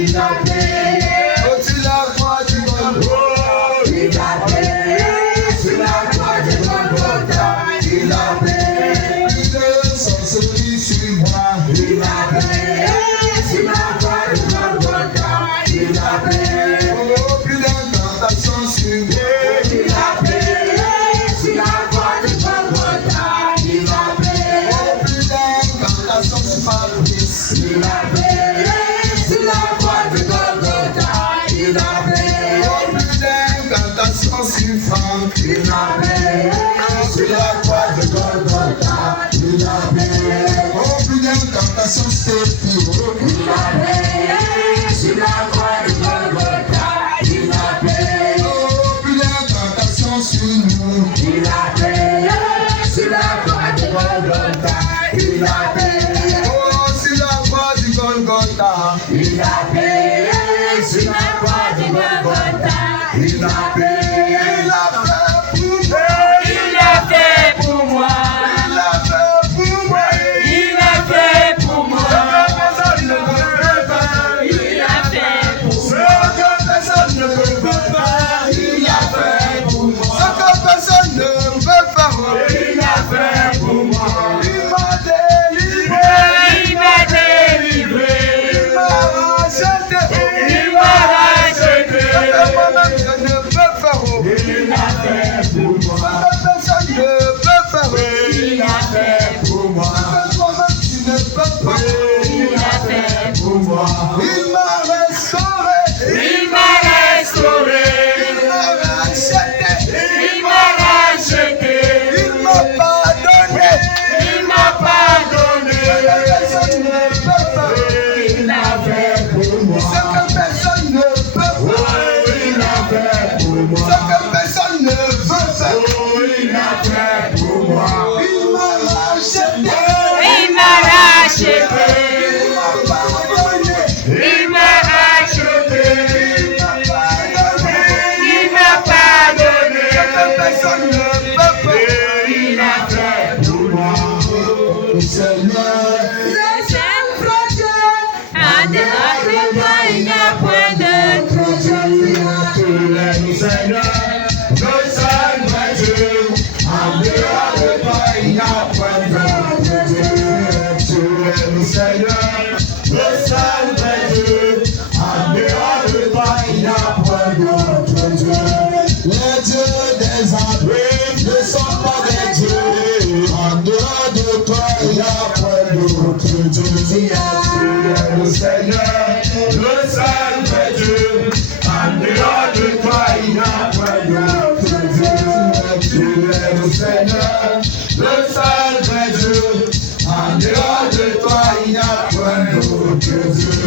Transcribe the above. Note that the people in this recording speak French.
Il a payé. Sur la croix du Golgotha, il a payé. Sur la croix du Golgotha, il a payé. Plus de sorcellerie sur moi, il a payé. Sur la croix du Golgotha, il a payé. Oh, plus d'incantation sur moi, il a payé. Sur la croix du Golgotha, il a payé. Oh, plus d'incantation sur ma fils, il a payé. Sur la croix du Golgotha, il a payé. Oh, plus d'incantation sur Franck, il a payé. Sur la croix du Golgotha, il a payé. Oh, plus d'incantation sur Fio, il a payé. Sur la croix du Golgotha, il a payé. Oh, plus d'incantation sur nous, il a payé. Sur la croix du Golgotha, il a payé. Oh, sur la croix du Golgotha, il a payé. Sur la croix du Golgotha, il a payé. Il a fait pour moi. Il a fait pour moi. Il a fait pour moi. Il a fait pour moi. Ce que personne ne peut faire, il a fait pour moi. Ce que personne ne peut faire, il a fait pour moi. Il m'a délivré. Il m'a délivré. Il m'a racheté. Il m'a racheté. Moi-même je ne peux faire. Il a fait pour moi. Ce que personne ne peut faire. Il a fait pour moi. Ce que toi-même tu ne peux pas. Il a fait pour moi. Il m'a restauré. Il m'a restauré. Il m'a racheté. Il m'a racheté. Il m'a pardonné. Il m'a pardonné. Ce que personne ne peut faire. Il a fait pour moi. Ce que personne ne peut faire. Il a fait pour moi. Ce que personne ne veut faire. Il a fait pour moi. Il m'a racheté. Il m'a racheté. Il m'a pardonné. Il m'a racheté. Il m'a pardonné. Ce que personne ne peut faire. Il a fait pour moi. Seigneur. Le seul projet, en dehors de toi, il n'y a point de projet. Seigneur, le seul vrai Dieu, en dehors de toi, il n'y a point de Dieu. Tu es le Seigneur, le seul vrai Dieu, en dehors de toi, il n'y a point d'autre Dieu. Les dieux des abrés ne sont pas des dieux, en dehors de toi, il n'y a point d'autre Dieu. Tu es le Seigneur, le seul vrai Dieu, en dehors de toi, il n'y a point d'autre Dieu. Tu es le Seigneur, le seul vrai Dieu. En dehors de toi, il n'y a point d'autre Dieu.